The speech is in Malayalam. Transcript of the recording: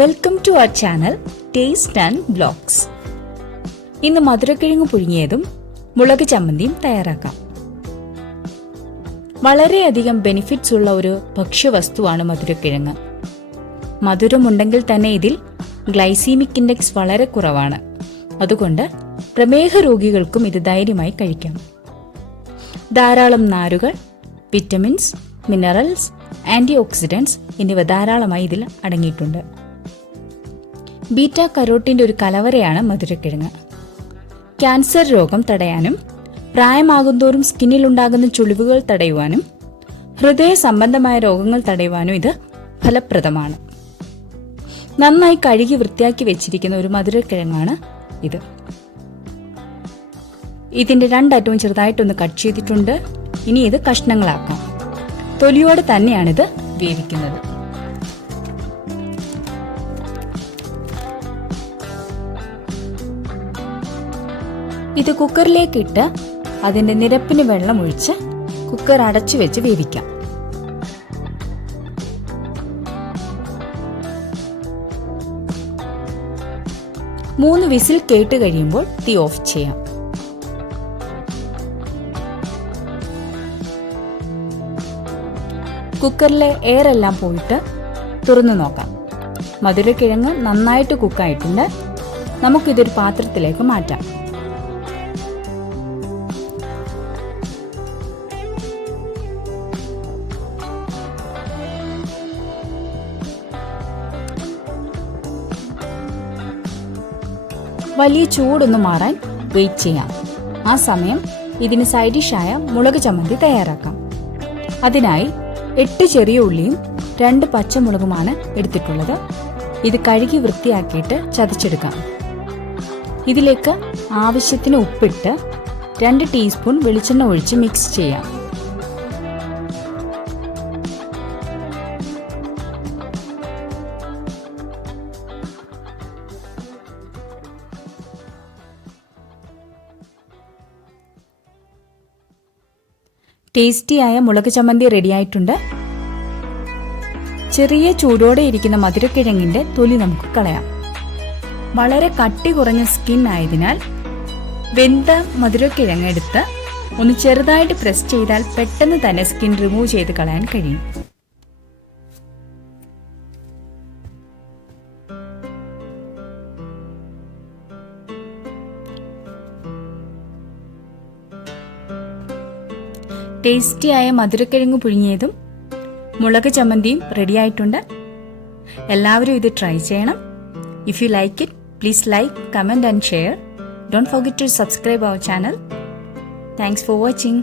Welcome to our channel taste and blogs. ഇന്ന് മധുരക്കിഴങ്ങ് പുഴുങ്ങിയതും മുളക് ചമ്മന്തിയും തയ്യാറാക്കാം. വളരെയധികം ബെനിഫിറ്റ്സ് ഉള്ള ഒരു ഭക്ഷ്യവസ്തുവാണ് മധുരക്കിഴങ്ങ്. മധുരമുണ്ടെങ്കിൽ തന്നെ ഇതിൽ ഗ്ലൈസീമിക് ഇൻഡെക്സ് വളരെ കുറവാണ്. അതുകൊണ്ട് പ്രമേഹ രോഗികൾക്കും ഇത് ധൈര്യമായി കഴിക്കാം. ധാരാളം നാരുകൾ, വിറ്റമിൻസ്, മിനറൽസ്, ആന്റി ഓക്സിഡന്റ്സ് എന്നിവ ധാരാളമായി ഇതിൽ അടങ്ങിയിട്ടുണ്ട്. ബീറ്റ കരോട്ടീന്റെ ഒരു കലവറയാണ് മധുരക്കിഴങ്ങ്. ക്യാൻസർ രോഗം തടയാനും പ്രായമാകുന്തോറും സ്കിന്നിലുണ്ടാകുന്ന ചുളിവുകൾ തടയുവാനും ഹൃദയ സംബന്ധമായ രോഗങ്ങൾ തടയുവാനും ഇത് ഫലപ്രദമാണ്. നന്നായി കഴുകി വൃത്തിയാക്കി വെച്ചിരിക്കുന്ന ഒരു മധുരക്കിഴങ്ങാണ് ഇത്. ഇതിന്റെ രണ്ടറ്റവും ചെറുതായിട്ടൊന്ന് കട്ട് ചെയ്തിട്ടുണ്ട്. ഇനി ഇത് കഷ്ണങ്ങളാക്കാം. തൊലിയോടെ തന്നെയാണിത് വേവിക്കുന്നത്. ഇത് കുക്കറിലേക്ക് ഇട്ട് അതിന്റെ നിരപ്പിന് വെള്ളം ഒഴിച്ച് കുക്കർ അടച്ചു വെച്ച് വേവിക്കാം. മൂന്ന് വിസിൽ കേട്ട് കഴിയുമ്പോൾ തീ ഓഫ് ചെയ്യാം. കുക്കറിലെ എയർ എല്ലാം പോയിട്ട് തുറന്നു നോക്കാം. മധുരക്കിഴങ്ങ് നന്നായിട്ട് കുക്കായിട്ടുണ്ട്. നമുക്കിതൊരു പാത്രത്തിലേക്ക് മാറ്റാം. വലിയ ചൂടൊന്ന് മാറാൻ വെയിറ്റ് ചെയ്യാം. ആ സമയം ഇതിന് സൈഡ് ഡിഷായ മുളക് ചമ്മന്തി തയ്യാറാക്കാം. അതിനായി 8 ചെറിയ ഉള്ളിയും 2 പച്ചമുളകുമാണ് എടുത്തിട്ടുള്ളത്. ഇത് കഴുകി വൃത്തിയാക്കിയിട്ട് ചതച്ചെടുക്കാം. ഇതിലേക്ക് ആവശ്യത്തിന് ഉപ്പിട്ട് 2 ടീസ്പൂൺ വെളിച്ചെണ്ണ ഒഴിച്ച് മിക്സ് ചെയ്യാം. ടേസ്റ്റിയായ മുളക് ചമ്മന്തി റെഡിയായിട്ടുണ്ട്. ചെറിയ ചൂടോടെ ഇരിക്കുന്ന മധുരക്കിഴങ്ങിന്റെ തൊലി നമുക്ക് കളയാം. വളരെ കട്ടി കുറഞ്ഞ സ്കിൻ ആയതിനാൽ വെന്ത മധുരക്കിഴങ്ങ് എടുത്ത് ഒന്ന് ചെറുതായിട്ട് പ്രസ് ചെയ്താൽ പെട്ടെന്ന് തന്നെ സ്കിൻ റിമൂവ് ചെയ്ത് കളയാൻ കഴിയും. ടേസ്റ്റിയായ മധുരക്കിഴങ്ങ് പുഴുങ്ങിയതും മുളക് ചമ്മന്തിയും റെഡിയായിട്ടുണ്ട്. എല്ലാവരും ഇത് ട്രൈ ചെയ്യണം. If you like it, please like, comment and share. Don't forget to subscribe our channel. Thanks for watching.